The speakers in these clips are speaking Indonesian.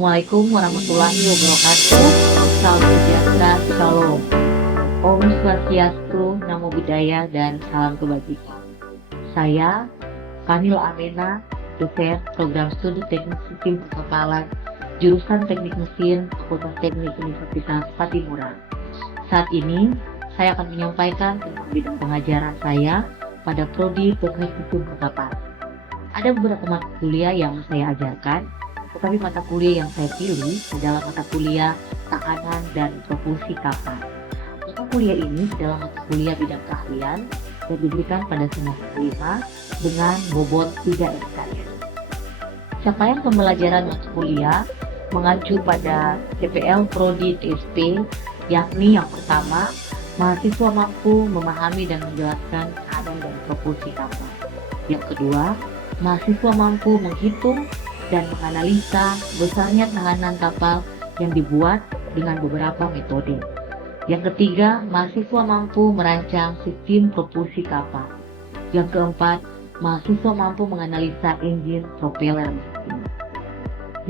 Assalamualaikum warahmatullahi wabarakatuh. Salam sejahtera, shalom. Om Swastiastu, Namo Buddhaya, dan salam kebajikan. Saya Kanil Amena, dosen program studi teknik sistem perkapalan, jurusan teknik mesin, Fakultas Teknik Universitas Patimura. Saat ini, saya akan menyampaikan tentang bidang pengajaran saya pada prodi teknik sistem perkapalan. Ada beberapa mata kuliah yang saya ajarkan, tetapi mata kuliah yang saya pilih adalah mata kuliah tahanan dan propulsi kapal. Mata kuliah ini adalah mata kuliah bidang keahlian yang diberikan pada semester 5 dengan bobot 3 SKS. Capaian pembelajaran mata kuliah mengacu pada CPL Prodi TSP, yakni yang pertama, mahasiswa mampu memahami dan menjelaskan tahanan dan propulsi kapal. Yang kedua, mahasiswa mampu menghitung dan menganalisa besarnya tahanan kapal yang dibuat dengan beberapa metode. Yang ketiga, mahasiswa mampu merancang sistem propulsi kapal. Yang keempat, mahasiswa mampu menganalisa engine propeller mesin.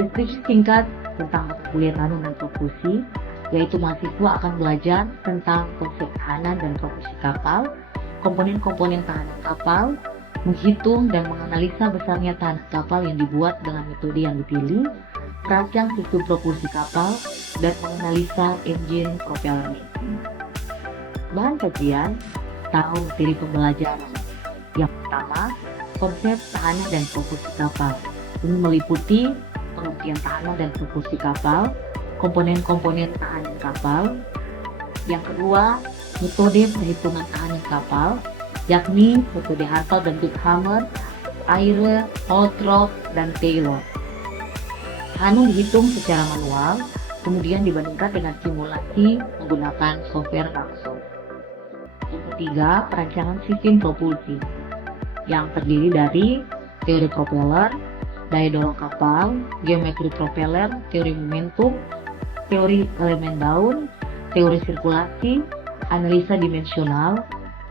Deskripsi singkat tentang mata kuliah tahanan dan propulsi, yaitu mahasiswa akan belajar tentang konsep tahanan dan propulsi kapal, komponen-komponen tahanan kapal, menghitung dan menganalisa besarnya tahanan kapal yang dibuat dengan metode yang dipilih, merancang sistem propulsi kapal, dan menganalisa engine propeller mesin. Bahan kajian, tahu materi pembelajaran. Yang pertama, konsep tahanan dan propulsi kapal. Ini meliputi pengertian tahanan dan propulsi kapal, komponen-komponen tahanan kapal. Yang kedua, metode perhitungan tahanan kapal, yakni metode Hartle dan Duke-Hammer, Eyre, Holtrop, dan Taylor. Tahanan dihitung secara manual, kemudian dibandingkan dengan simulasi menggunakan software langsung. Yang ketiga, perancangan sistem propulsi, yang terdiri dari teori propeller, daya dorong kapal, geometri propeller, teori momentum, teori elemen daun, teori sirkulasi, analisa dimensional,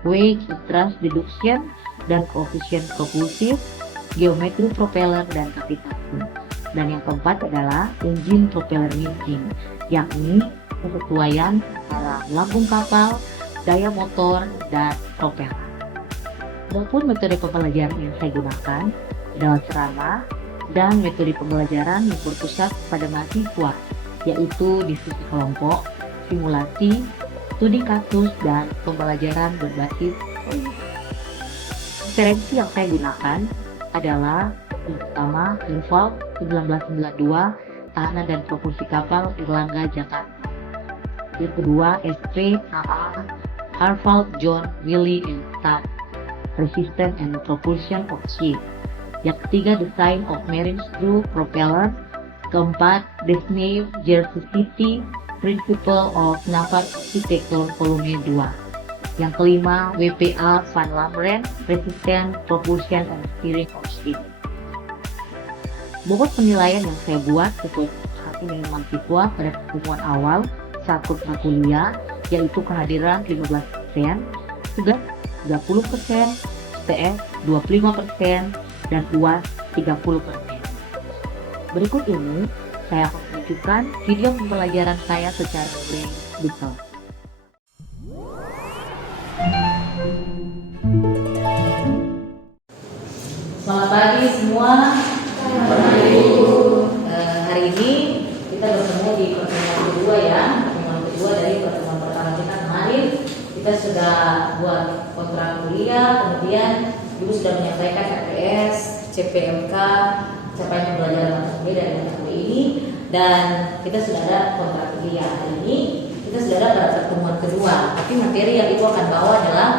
weight, thrust, deduction, dan koefisien propulsif, geometri propeller, dan kapitasi. Dan yang keempat adalah engine propeller mesin, yakni kesesuaian antara lambung kapal, daya motor, dan propeller. Maupun metode pembelajaran yang saya gunakan adalah ceramah dan metode pembelajaran yang berpusat pada mahasiswa, yaitu diskusi kelompok, simulasi, studi kasus, dan pembelajaran berbasis proyek. Referensi yang saya gunakan adalah yang pertama, Involve 1992, Tahanan dan Propulsi Kapal, Erlangga, Jakarta. Yang kedua, SPKA, Harvard, John, Wiley, and Stud, Resistance and Propulsion of Ship. Yang ketiga, Design of Marine Screw Propeller. Keempat, Disney, Jersey City, Principle of Naval Architecture Volume 2. Yang kelima, WPA Van Lameren, Resistance, Propulsion, and Steering of Ship. Bobot penilaian yang saya buat sesuai hati dengan mahasiswa pada pertemuan awal saat kursus kuliah, yaitu kehadiran 15%, tugas 30%, TS 25%, dan UAS 30%. Berikut ini saya akan menunjukkan video pembelajaran saya secara digital. Selamat pagi semua. Hari ini kita bertemu di pertemuan kedua ya. Pertemuan kedua dari pertemuan pertama kita kemarin. Kita sudah buat kontrak kuliah, kemudian Ibu sudah menyampaikan RPS, CPMK, capaian pembelajaran mata kuliah dari mata kuliah ini, dan kita sudah ada kontrak kuliah. Hari ini kita sudah ada pada pertemuan kedua, tapi materi yang Ibu akan bawa adalah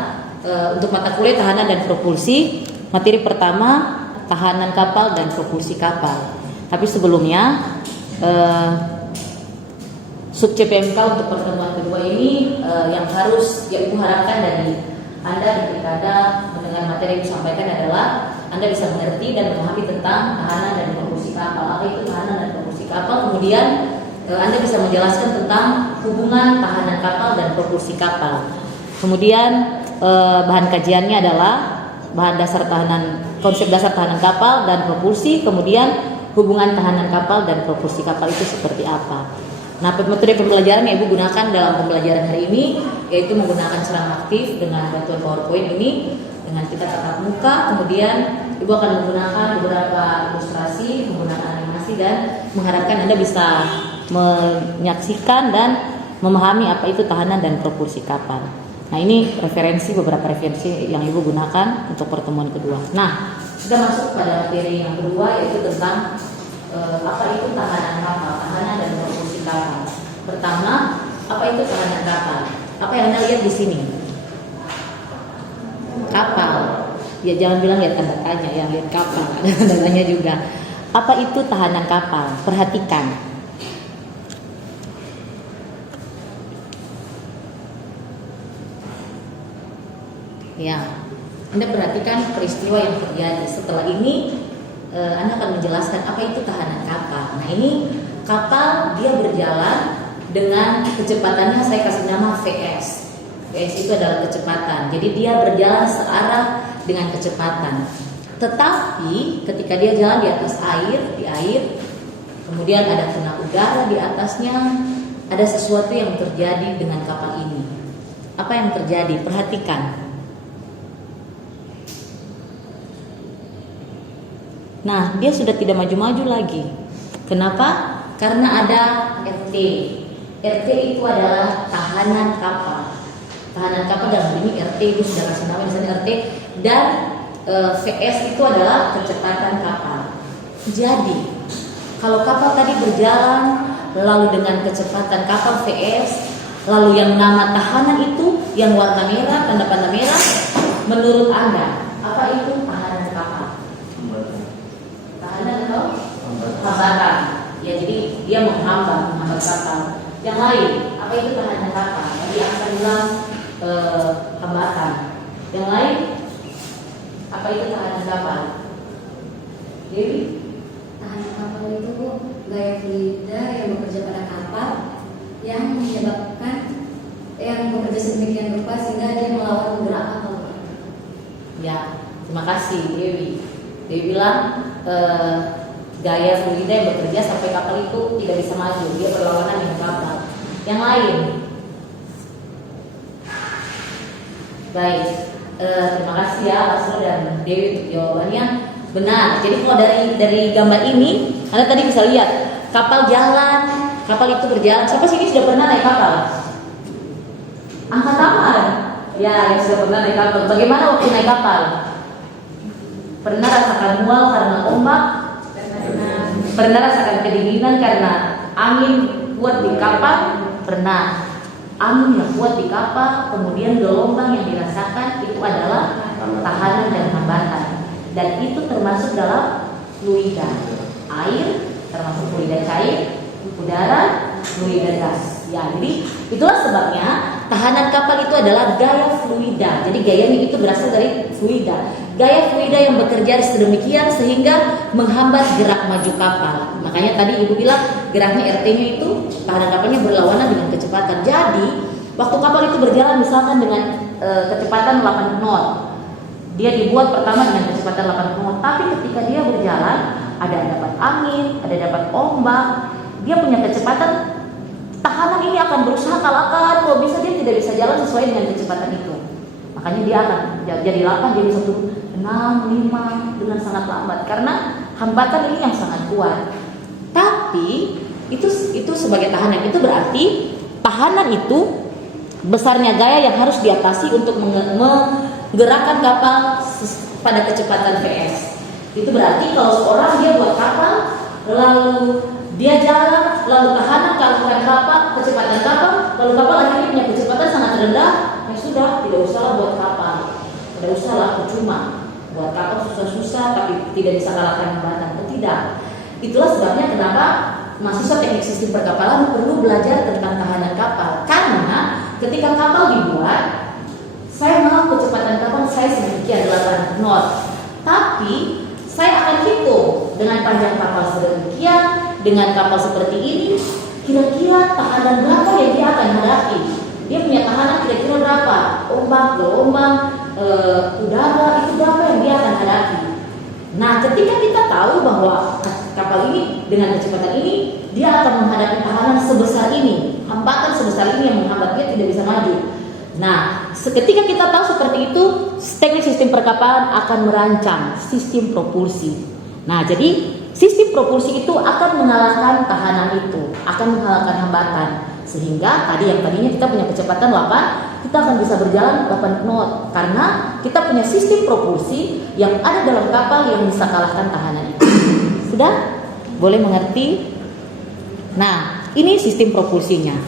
untuk mata kuliah tahanan dan propulsi. Materi pertama, tahanan kapal dan propulsi kapal. Tapi sebelumnya sub CPMK untuk pertemuan kedua ini yang harus Ibu harapkan dari Anda ketika Anda mendengar materi yang disampaikan adalah Anda bisa mengerti dan memahami tentang tahanan dan propulsi kapal. Apa itu tahanan dan propulsi kapal? Kemudian Anda bisa menjelaskan tentang hubungan tahanan kapal dan propulsi kapal. Kemudian bahan kajiannya adalah bahan dasar tahanan, konsep dasar tahanan kapal dan propulsi, kemudian hubungan tahanan kapal dan propulsi kapal itu seperti apa. Nah, metode pembelajaran yang Ibu gunakan dalam pembelajaran hari ini yaitu menggunakan ceramah aktif dengan bantuan PowerPoint ini dengan kita tatap muka, kemudian Ibu akan menggunakan beberapa ilustrasi, menggunakan animasi dan mengharapkan Anda bisa menyaksikan dan memahami apa itu tahanan dan propulsi kapal. Nah, ini beberapa referensi yang Ibu gunakan untuk pertemuan kedua. Nah, kita masuk pada materi yang kedua yaitu tentang apa itu tahanan kapal, tahanan dan propulsi kapal. Pertama, apa itu tahanan kapal? Apa yang Anda lihat di sini? Kapal. Ya jangan bilang lihat tanda tanya, yang lihat kapal. Ada tanda tanya juga. Apa itu tahanan kapal? Perhatikan. Ya, Anda perhatikan peristiwa yang terjadi. Setelah ini Anda akan menjelaskan apa itu tahanan kapal. Nah, ini kapal dia berjalan dengan kecepatannya saya kasih nama VS. VS itu adalah kecepatan. Jadi dia berjalan searah dengan kecepatan. Tetapi ketika dia jalan di atas air, kemudian ada kena udara di atasnya, ada sesuatu yang terjadi dengan kapal ini. Apa yang terjadi? Perhatikan. Nah, dia sudah tidak maju-maju lagi. Kenapa? Karena ada RT. RT itu adalah tahanan kapal. Tahanan kapal dalam ini RT itu sudah kasih nama misalnya RT dan VS itu adalah kecepatan kapal. Jadi, kalau kapal tadi berjalan lalu dengan kecepatan kapal VS, lalu yang nama tahanan itu yang warna merah, tanda-tanda merah, menurut Anda apa itu tahanan kapal? Hambatan. Ya, jadi dia menghambat kapal. Yang lain, apa itu tahanan kapal? Jadi akan bilang hambatan. Yang lain, apa itu tahanan kapal? Jadi tahanan kapal itu gaya fluida yang bekerja pada kapal yang menyebabkan yang bekerja sedemikian rupa sehingga dia melawan gerak kapal. Ya, terima kasih Dewi. Dewi bilang gaya fluida yang bekerja sampai kapal itu tidak bisa maju, dia berlawanan dengan kapal. Yang lain, baik, terima kasih ya Asro dan Dewi untuk jawabannya. Benar. Jadi kalau dari gambar ini, Anda tadi bisa lihat kapal jalan, kapal itu berjalan. Siapa sini sudah pernah naik kapal? Angkat tangan. Ya, yang sudah pernah naik kapal. Bagaimana waktu naik kapal? Pernah rasakan mual karena ombak? Pernah rasakan kedinginan karena angin kuat di kapal? Pernah. Angin yang kuat di kapal, kemudian gelombang yang dirasakan itu adalah tahanan dan hambatan. Dan itu termasuk dalam fluida. Air termasuk fluida cair, udara, fluida gas. Ya, jadi itulah sebabnya tahanan kapal itu adalah gaya fluida. Jadi gayanya itu berasal dari fluida. Gaya fluida yang bekerja sedemikian sehingga menghambat gerak maju kapal. Makanya tadi Ibu bilang geraknya RT-nya itu tahanan kapalnya berlawanan dengan kecepatan. Jadi waktu kapal itu berjalan misalkan dengan kecepatan 8 knot, dia dibuat pertama dengan kecepatan 8 knot. Tapi ketika dia berjalan ada dapat angin, ada dapat ombak, dia punya kecepatan. Tahanan ini akan berusaha kalahkan, kalau bisa dia tidak bisa jalan sesuai dengan kecepatan itu. Makanya dia akan jadi 8, jadi 1, 6, 5 dengan sangat lambat karena hambatan ini yang sangat kuat. Tapi itu sebagai tahanan, itu berarti tahanan itu besarnya gaya yang harus diatasi untuk menggerakkan kapal pada kecepatan VS. Itu berarti kalau seorang dia buat kapal lalu dia jalan, lalu tahanan kalahkan kapal, kecepatan kapal, lalu kapal akhirnya punya kecepatan sangat rendah, ya sudah, tidak usahlah buat kapal, tidak usahlah, percuma buat kapal susah-susah tapi tidak bisa kalahkan hambatan. Tidak. Itulah sebabnya kenapa mahasiswa teknik sistem perkapalan perlu belajar tentang tahanan kapal, karena ketika kapal dibuat, saya mau kecepatan kapal saya sedemikian 8 knot, tapi saya akan hitung dengan panjang kapal sedemikian, dengan kapal seperti ini, kira-kira tahanan berapa yang dia akan hadapi. Dia punya tahanan kira-kira berapa, ombak, gelombang, udara, itu berapa yang dia akan hadapi. Nah, ketika kita tahu bahwa kapal ini dengan kecepatan ini, dia akan menghadapi tekanan sebesar ini, hambatan sebesar ini yang menghambat dia tidak bisa maju. Nah, ketika kita tahu seperti itu, teknik sistem perkapalan akan merancang sistem propulsi. Nah, jadi sistem propulsi itu akan mengalahkan tahanan itu, akan mengalahkan hambatan. Sehingga yang tadinya kita punya kecepatan 8, kita akan bisa berjalan 8 knot karena kita punya sistem propulsi yang ada dalam kapal yang bisa kalahkan tahanan itu. Sudah? Boleh mengerti? Nah, ini sistem propulsinya.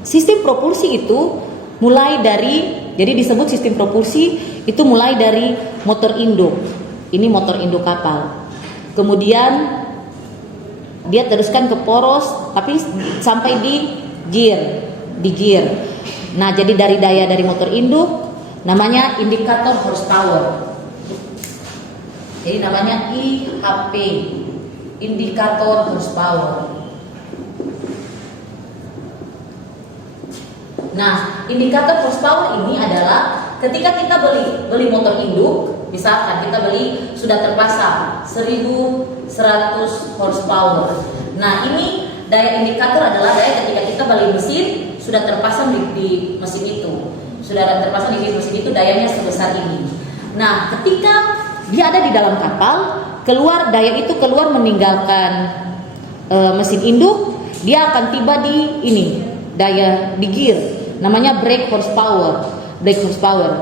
Sistem propulsi itu mulai dari, jadi disebut sistem propulsi itu mulai dari motor induk. Ini motor induk kapal. Kemudian dia teruskan ke poros tapi sampai di gear. Nah, jadi dari daya dari motor induk namanya indikator horsepower. Jadi namanya IHP, indikator horsepower. Nah, indikator horsepower ini adalah ketika kita beli motor induk, misalkan kita beli sudah terpasang 1100 horsepower. Nah, ini daya indikator adalah daya ketika kita beli mesin sudah terpasang di mesin itu. Sudah terpasang di mesin itu dayanya sebesar ini. Nah, ketika dia ada di dalam kapal, daya itu keluar meninggalkan mesin induk, dia akan tiba di daya di gear. Namanya brake horsepower.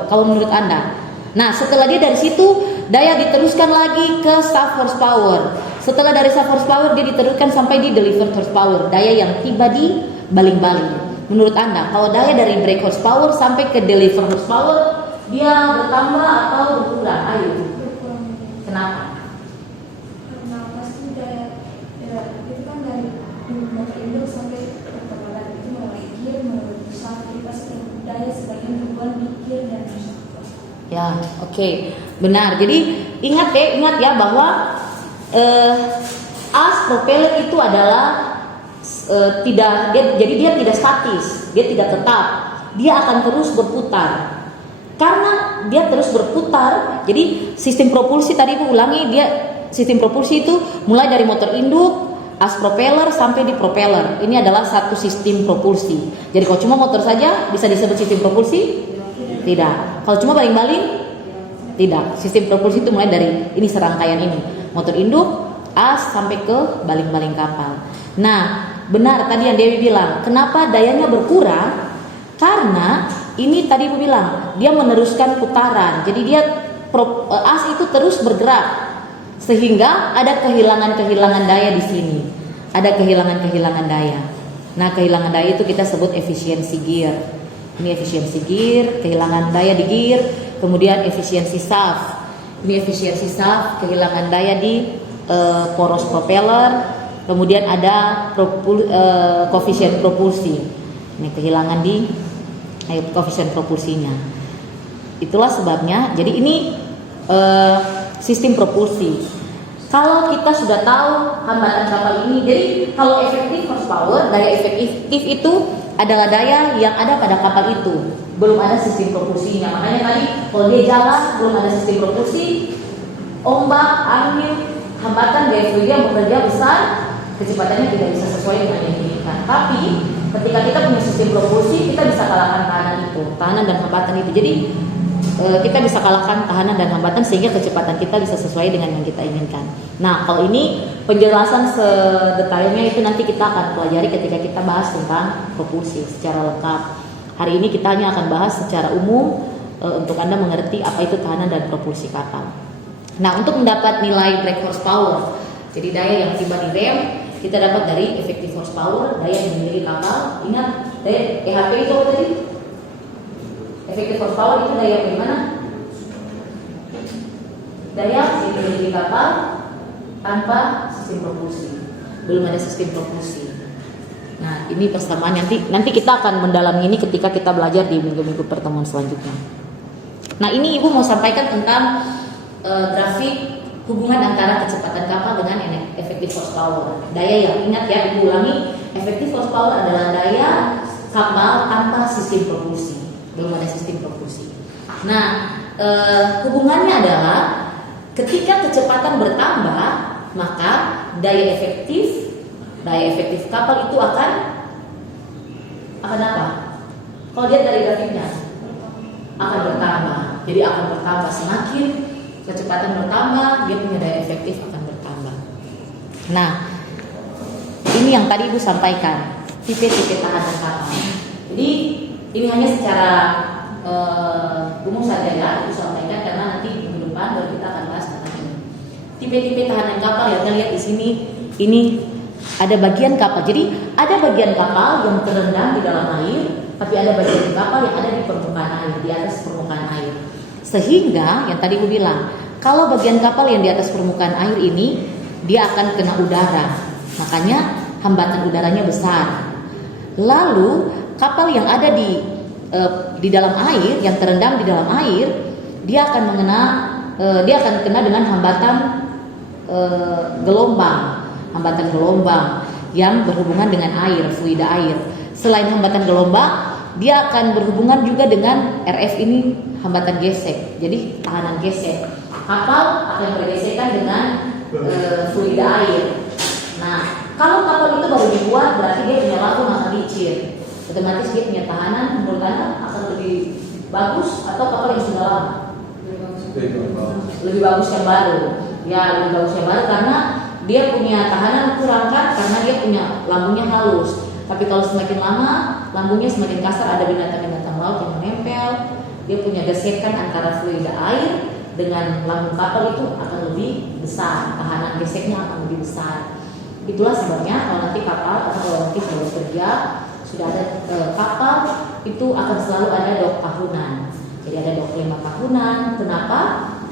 Kalau menurut Anda. Nah, setelah dia dari situ, daya diteruskan lagi ke shaft horsepower. Setelah dari shaft horsepower, dia diteruskan sampai di delivered horsepower, daya yang tiba di baling-baling. Menurut Anda, kalau daya dari brake horsepower sampai ke delivered horsepower, dia bertambah atau berkurang? Ayo. Kenapa? Karena pasti daya itu kan dari motor induk sampai pertemuan itu melalui gear, melalui shaft, pasti daya sebagian berbuat di gear dan shaft. Ya, oke. Benar. Jadi ingat ya bahwa as propeller itu adalah dia tidak statis, dia tidak tetap, dia akan terus berputar. Karena dia terus berputar, jadi sistem propulsi tadi aku ulangi, sistem propulsi itu mulai dari motor induk, as propeller sampai di propeller. Ini adalah satu sistem propulsi. Jadi kalau cuma motor saja bisa disebut sistem propulsi? Tidak. Kalau cuma baling-baling? Tidak. Sistem propulsi itu mulai dari ini serangkaian ini, motor induk, as sampai ke baling-baling kapal. Nah, benar tadi yang Dewi bilang, kenapa dayanya berkurang? Karena ini tadi aku bilang, dia meneruskan putaran. Jadi dia as itu terus bergerak sehingga ada kehilangan daya di sini. Ada kehilangan daya. Nah, kehilangan daya itu kita sebut efisiensi gear. Ini efisiensi gear, kehilangan daya di gear, kemudian efisiensi shaft. Ini efisiensi shaft, kehilangan daya di poros propeller, kemudian ada koefisien propulsi. Ini kehilangan di koefisien propulsinya. Itulah sebabnya. Jadi ini sistem propulsi. Kalau kita sudah tahu hambatan kapal ini, jadi kalau efektif horsepower, daya efektif itu adalah daya yang ada pada kapal itu. Belum ada sistem propulsinya. Makanya tadi kalau dia jalan belum ada sistem propulsi, ombak, angin, hambatan daya yang bekerja besar, kecepatannya tidak bisa sesuai dengan yang diinginkan. Tapi ketika kita punya sistem propulsi, kita bisa kalahkan tahanan dan hambatan itu. Jadi kita bisa kalahkan tahanan dan hambatan sehingga kecepatan kita bisa sesuai dengan yang kita inginkan. Nah, kalau ini penjelasan sedetailnya itu nanti kita akan pelajari ketika kita bahas tentang propulsi secara lengkap. Hari ini kita hanya akan bahas secara umum untuk Anda mengerti apa itu tahanan dan propulsi kapal. Nah, untuk mendapat nilai brake horsepower, jadi daya yang tiba di rem, kita dapat dari efektif horsepower, daya yang dimiliki kapal. Ingat, daya EHP itu apa tadi? Efektif horsepower itu daya yang mana? Daya yang dimiliki kapal tanpa sistem propulsi. Belum ada sistem propulsi. Nah, ini persamaan nanti kita akan mendalami ini ketika kita belajar di minggu-minggu pertemuan selanjutnya. Nah, ini Ibu mau sampaikan tentang grafik hubungan antara kecepatan kapal dengan efektif horsepower. Daya yang ingat ya, Ibu ulangi, efektif horsepower adalah daya kapal tanpa sistem propulsi. Belum ada sistem propulsi. Nah, hubungannya adalah ketika kecepatan bertambah, maka daya efektif kapal itu akan apa? Kalau lihat dari grafiknya akan bertambah. Jadi akan bertambah, semakin kecepatan bertambah, dia punya daya efektif akan bertambah. Nah, ini yang tadi Ibu sampaikan, tipe-tipe tahanan kapal. Jadi ini hanya secara umum saja ya, Ibu sampaikan karena nanti minggu depan baru kita akan bahas tentang ini. Tipe-tipe tahanan kapal ya, kita lihat di sini, ini ada bagian kapal. Jadi ada bagian kapal yang terendam di dalam air, tapi ada bagian kapal yang ada di permukaan air, di atas permukaan air. Sehingga yang tadi Ibu bilang, kalau bagian kapal yang di atas permukaan air ini dia akan kena udara, makanya hambatan udaranya besar. Lalu kapal yang ada di dalam air, yang terendam di dalam air, dia akan kena dengan hambatan gelombang yang berhubungan dengan air, fluida air. Selain hambatan gelombang, dia akan berhubungan juga dengan RF ini, hambatan gesek. Jadi tahanan gesek. Kapal akan bergesekan dengan fluida air. Nah, kalau kapal itu baru dibuat, berarti dia punya lambung akan licin. Otomatis dia punya tahanan, menurut Anda akan lebih bagus atau kapal yang sudah lama? Lebih bagus yang baru. Ya, lebih bagus yang baru karena dia punya tahanan kurang kan, karena dia punya lambungnya halus. Tapi kalau semakin lama, lambungnya semakin kasar, ada binatang-binatang laut yang menempel. Dia punya gesekan antara fluida air dengan lambung kapal itu akan lebih besar, tahanan geseknya akan lebih besar. Itulah sebabnya kalau nanti kapal atau kalau nanti sudah bekerja, sudah ada kapal itu akan selalu ada dok tahunan. Jadi ada dok 5 tahunan. Kenapa?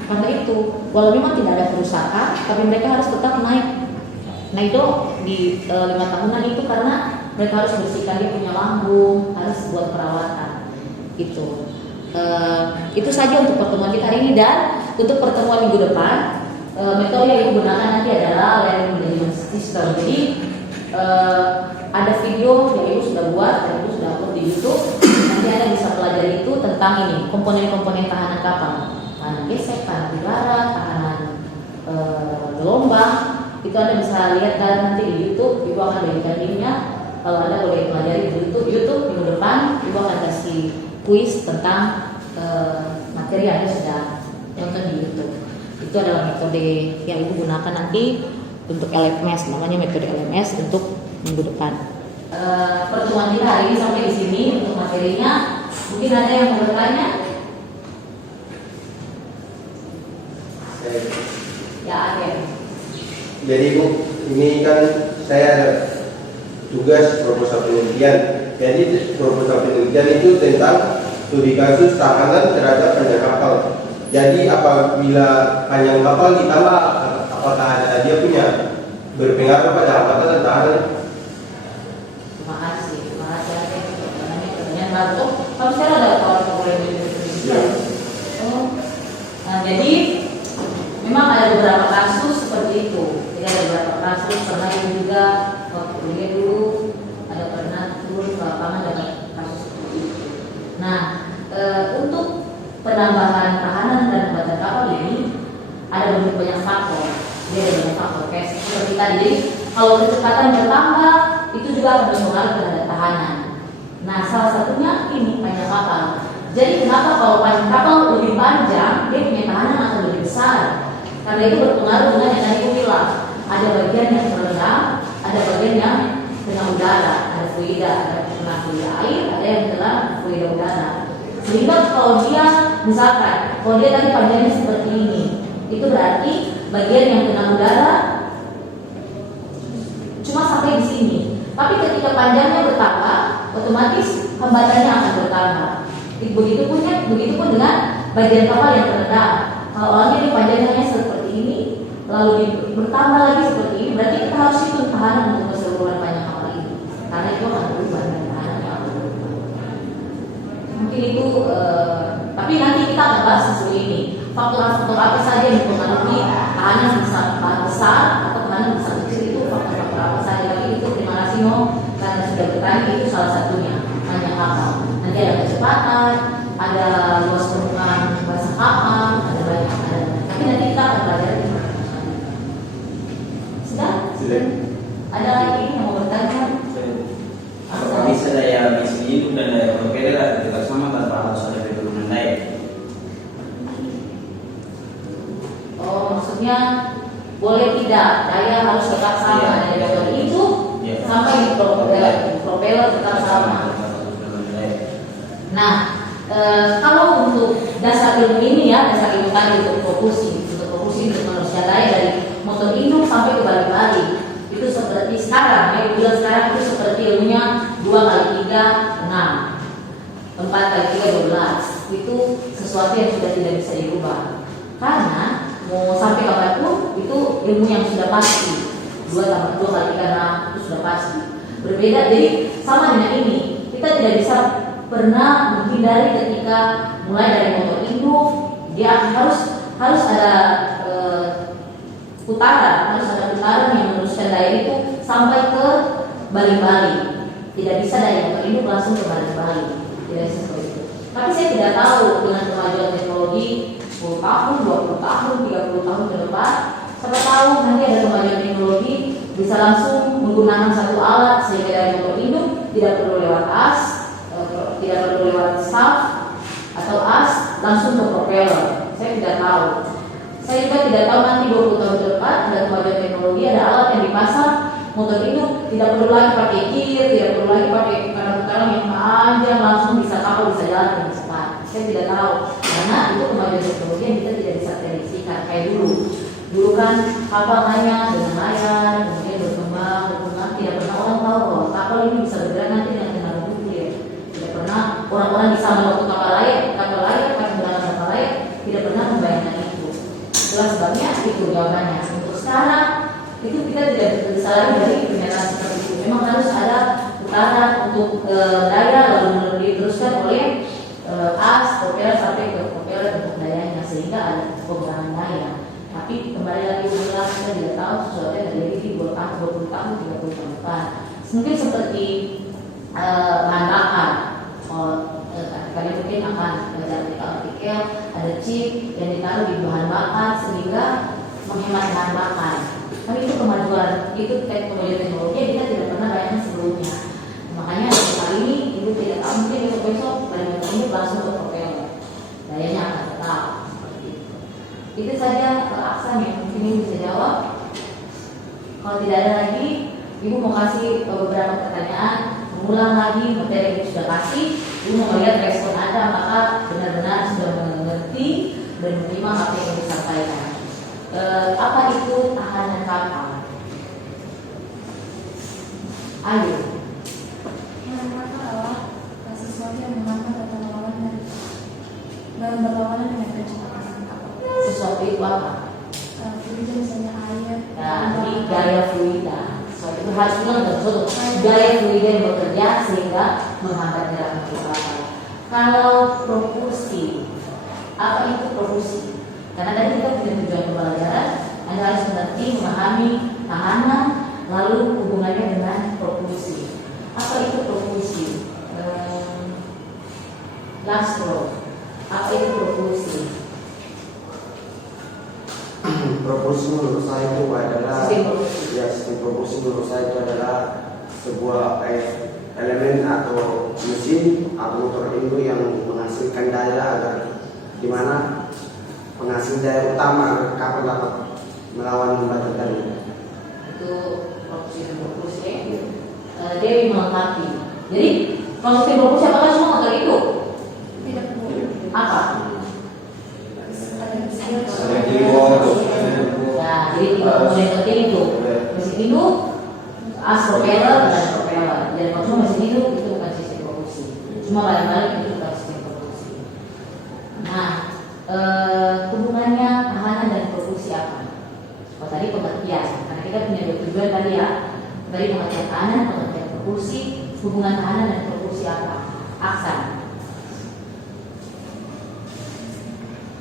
Karena itu, walau memang tidak ada kerusakan, tapi mereka harus tetap naik dok di 5 tahunan itu karena mereka harus bersihkan dia punya lambung, harus buat perawatan. Itu saja untuk pertemuan kita hari ini, dan untuk pertemuan minggu depan metode yang digunakan nanti adalah learning management system. Jadi ada video yang Ibu sudah buat dan Ibu sudah upload di YouTube. Nanti Anda bisa pelajari itu tentang ini, komponen-komponen tahanan kapal, tahanan gesek, tahanan udara, tahanan gelombang. Itu Anda bisa lihat dan nanti di YouTube. Ibu akan bagikan linknya. Kalau Anda boleh pelajari di YouTube minggu depan, Ibu akan kasih kuis tentang materi yang Anda sudah nonton di YouTube. Itu adalah metode yang Ibu gunakan nanti untuk LMS, namanya metode LMS untuk minggu depan. Pertemuan kita hari ini sampai di sini untuk materinya. Mungkin ada yang mau bertanya? Ya, ada. Jadi Bu, ini kan saya ada tugas proposal penelitian. Jadi proposal penelitian itu tentang studi kasus tahanan terhadap panjang kapal. Jadi apabila panjang kapal ditambah, apakah dia punya berpengaruh pada hambatan dan tahanan? Terima kasih untuk pertanyaan baru. Kalau saya ada kalau boleh Nah, jadi memang ada beberapa kasus seperti itu. Jadi ada beberapa kasus, pernah juga waktu kuliah dulu ada pernah turun ke lapangan dapat kasus seperti itu. Nah, untuk penambahan tahanan dan hambatan kapal ini ada banyak faktor. Dia ada banyak faktor kayak seperti tadi. Jadi kalau kecepatan bertambah itu juga akan berpengaruh terhadap tahanan. Nah, salah satunya ini panjang kapal. Jadi kenapa kalau panjang kapal lebih panjang, dia punya tahanan akan lebih besar? Karena itu berpengaruh dengan yang tadi aku bilang. Ada bagian yang terendam, ada bagian yang kena udara, ada fluida, ada kena fluida air, ada yang kena fluida udara. Sehingga kalau dia, misalkan, kalau dia tadi panjangnya seperti ini, itu berarti bagian yang kena udara cuma sampai di sini. Tapi ketika panjangnya bertambah, otomatis hambatannya akan bertambah. Begitupun dengan bagian kapal yang terendam. Kalau awalnya di panjangnya seperti ini, lalu bertambah lagi seperti ini, berarti kita harus hitung tahanan untuk keseluruhan panjang kapal ini. Karena itu akan berubah dan tahanan yang akan berubah. Mungkin itu, tapi nanti kita akan bahas sesuai ini. Faktor-faktor apa saja yang mempengaruhi tahanan besar atau tahanan besar kecil, itu faktor-faktor apa saja. Tapi itu terima kasih karena sudah bertanya, itu salah satunya panjang kapal. Nanti ada kecepatan, ada luas permukaan basah kapal, ada banyak. Tapi nanti kita akan belajar di tidak, daya harus tetap sama dari motor induk sampai di propeller tetap sama. Nah, kalau untuk dasar ilmu ini ya, dasar ilmu tadi untuk propulsi untuk manusia daya dari motor induk sampai ke balik-balik itu seperti sekarang ya, bilang sekarang itu seperti ilmunya 2 kali 3 6, 4 kali 3 12. Itu sesuatu yang sudah tidak bisa dirubah karena mau sampai kapanpun itu ilmu yang sudah pasti 2 kali 3 6 itu sudah pasti berbeda. Jadi sama dengan ini, kita tidak bisa pernah menghindari ketika mulai dari motor induk dia harus ada putaran yang meneruskan daya itu sampai ke balik-balik. Tidak bisa dari motor induk langsung ke balik-balik, tidak bisa seperti itu. Tapi saya tidak tahu dengan kemajuan teknologi 10 tahun, 20 tahun, 30 tahun ke depan, siapa tahu nanti ada kemajuan teknologi bisa langsung menggunakan satu alat sehingga dari motor induk tidak perlu lewat as, tidak perlu lewat shaft atau as, langsung ke propeller. Saya tidak tahu. Saya juga tidak tahu nanti 20 tahun ke depan ada kemajuan teknologi, ada alat yang dipasang motor induk tidak perlu lagi pakai gear, tidak perlu lagi pakai putaran yang panjang, langsung bisa kapal bisa jalan dengan cepat. Saya tidak tahu karena itu kemajuan teknologi yang kita tidak bisa prediksikan kayak dulu. Dulu kan kapal hanya dengan layar, kemudian berkembang, tidak pernah orang tahu bahwa kapal ini bisa bergerak nanti dengan tenaga nuklir. Tidak pernah orang-orang di sana waktu kapal layar, kapal layar, tidak pernah membayangkan itu. Itulah sebabnya itu jawabannya. Untuk sekarang itu kita tidak bisa lagi dari pernyataan seperti itu. Memang harus ada putaran untuk daya lalu diteruskan oleh as, propeller sampai ke propeller untuk dayanya sehingga ada pengurangan daya. Tapi kembali lagi ulang kita tidak tahu sesuatu yang terjadi di 20 tahun, 30 tahun depan. Mungkin seperti bahan bakar. Kalian mungkin akan belajar artikel ada chip yang ditaruh di bahan bakar sehingga menghemat bahan bakar. Tapi itu kemajuan teknologi yang kita tidak pernah bayangkan sebelumnya. Makanya kali ini ibu tidak tahu mungkin besok pada ini langsung ke propeller. Dayanya akan tetap. Itu saja Aksan yang mungkin ibu bisa jawab. Kalau tidak ada lagi, ibu mau kasih beberapa pertanyaan, mengulang lagi materi yang ibu sudah kasih. Ibu mau melihat respon Anda apakah benar-benar sudah mengerti dan menerima apa yang ibu sampaikan. Apa itu tahanan kapal? Ayo. Yang pertama adalah sesuatu yang mengangkat atau melawan dan berlawanan dengan kecepatan kapal. Sesuatu itu apa? Fluida misalnya air. Nah, ini gaya fluida. So, itu harus bilang betul. Gaya fluida yang bekerja sehingga menghambat gerakan kapal. Kalau propulsi, apa itu propulsi? Karena tadi kita punya tujuan pembelajaran, Anda harus mengerti, memahami tahanan, lalu hubungannya dengan propulsi. Apa itu propulsi? Lastro, apa itu propulsi? Propulsi menurut saya itu adalah Sistem propulsi. sistem propulsi menurut saya itu adalah sebuah elemen atau mesin atau motor induk yang menghasilkan daya agar di mana penghasil daya utama kapal dapat melawan batu tadi. Itu propulsi. Dia melengkapi. Jadi kalau sistem propulsi apakah semua motor itu? Tidak perlu. Apa? Ada mesin. Nah, jadi tiga komponen penting itu mesin induk, as, propeller, dan propeller. Dan kalau mesin induk itu bukan sistem propulsi. Cuma balik-balik itu bukan sistem propulsi. Nah, hubungannya tahanan dan propulsi apa? Oh, tadi pengertian. Karena kita punya dua tujuan tadi ya. Tadi pengertian tahanan, pengertian propulsi. Hubungan tahanan dan propulsi apa? Aksan.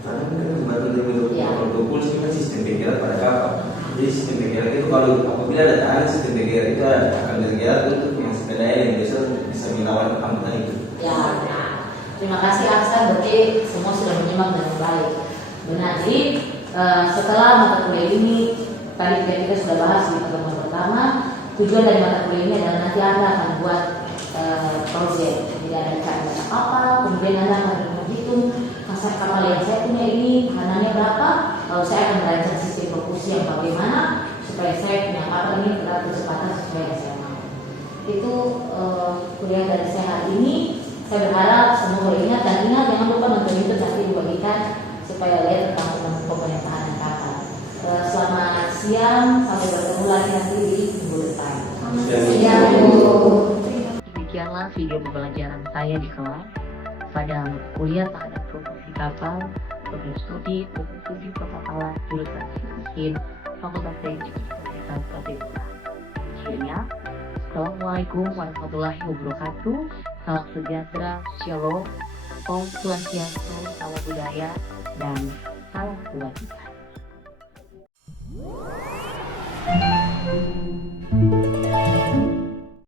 Karena kita kembali menurut Ya. propulsi kan sistem bergerak pada kapal. Jadi sistem bergerak itu kalau apabila ada tahanan sistem bergerak itu akan bergerak untuk yang sepedaya yang bisa melawan hambatan itu. Ya, nah, terima kasih Aksan. Berarti semua sudah menyimak dengan baik. Benar. Jadi setelah mata kuliah ini, tadi kita sudah bahas di pertemuan pertama. Tujuan dari mata kuliah ini adalah nanti Anda akan buat proyek. Jadi ada cara kapal, kemudian Anda akan menghitung masa kapal yang saya punya ini tahanannya berapa. Kalau saya akan merancang sistem propulsi yang bagaimana supaya saya punya partner ini tetap bercepatan sesuai yang saya mau. Itu kuliah dari saya hari ini. Saya berharap semua boleh ingat, dan ingat jangan lupa nonton YouTube nanti dibagikan supaya lihat tentang pemerintahan kapal. Selamat siang, sampai bertemu lagi nanti di minggu depan. Siap, Bu. Demikianlah video pembelajaran saya di kelas pada kuliah terhadap profesi kapal, program studi perkapalan, jurusan mesin, Fakultas Teknik Universitas Padang. Akhirnya, Assalamualaikum warahmatullahi wabarakatuh. Salam sejahtera, shalom, Om Swastiastu, Namo Buddhaya, dan salam kebajikan.